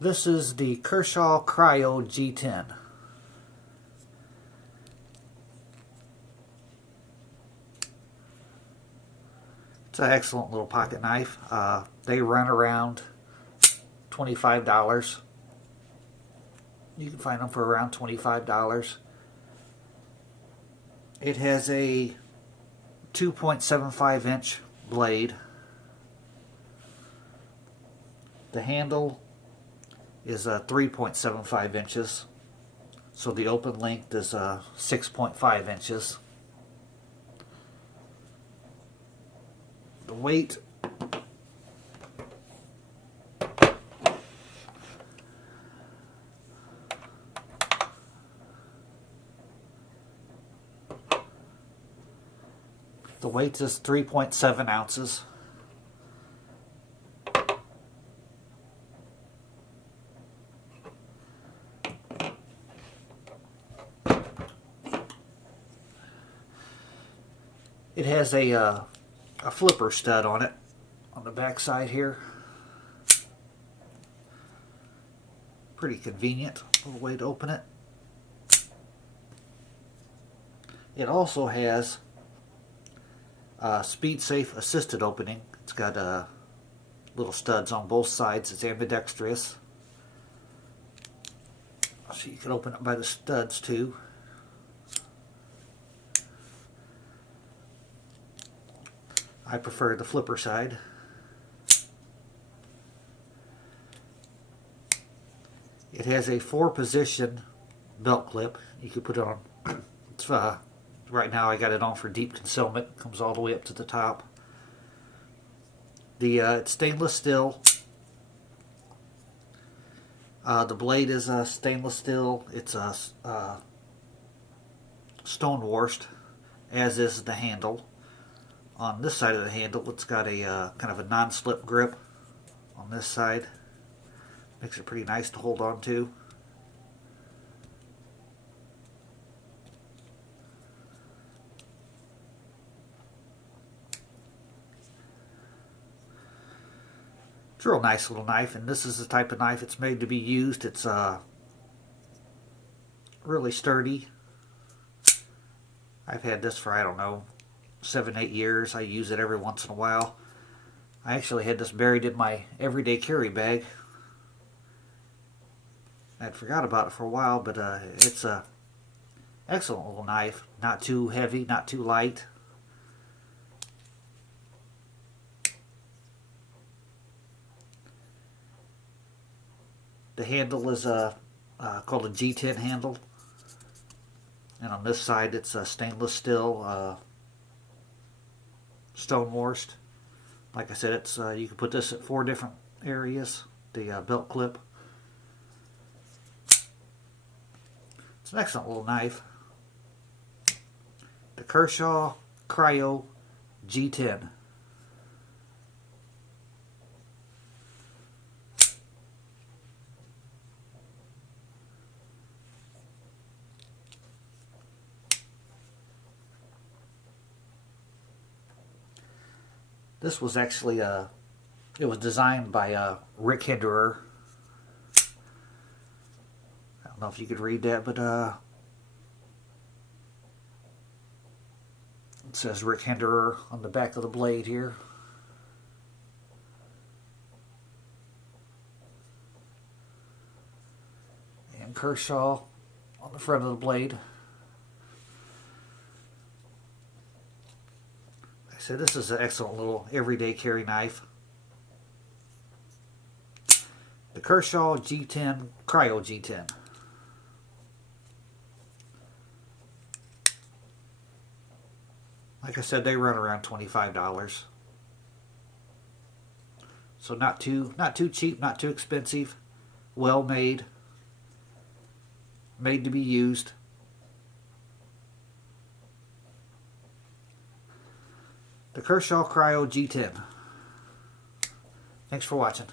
This is the Kershaw Cryo G-10. It's an excellent little pocket knife. They run around $25. You can find them for around $25. It has a 2.75 inch blade. The handle is 3.75 inches, so the open length is 6.5 inches. The weight is 3.7 ounces. It has a flipper stud on it, on the back side here. Pretty convenient little way to open it. It also has SpeedSafe assisted opening. It's got little studs on both sides. It's ambidextrous, so you can open it by the studs too. I prefer the flipper side. It has a 4-position belt clip. You can put it on. It's, right now I got it on for deep concealment. It comes all the way up to the top. It's stainless steel. The blade is stainless steel. It's stonewashed, as is the handle. On this side of the handle, it's got a kind of a non-slip grip on this side. Makes it pretty nice to hold on to. It's a real nice little knife, and this is the type of knife it's made to be used. It's really sturdy. I've had this for, I don't know, 7-8 years. I use it every once in a while. I actually had this buried in my everyday carry bag. I'd forgot about it for a while, but it's a excellent little knife. Not too heavy, not too light. The handle is called a G-10 handle, and on this side it's stainless steel, stonewashed. Like I said, it's you can put this at 4 different areas. The belt clip. It's an excellent little knife. The Kershaw Cryo G-10. This was actually it was designed by Rick Hinderer. I don't know if you could read that, but it says Rick Hinderer on the back of the blade here. And Kershaw on the front of the blade. So this is an excellent little everyday carry knife. The Kershaw G10, Cryo G10. Like I said, they run around $25. So not too cheap, not too expensive. Well made. Made to be used. The Kershaw Cryo G10. Thanks for watching.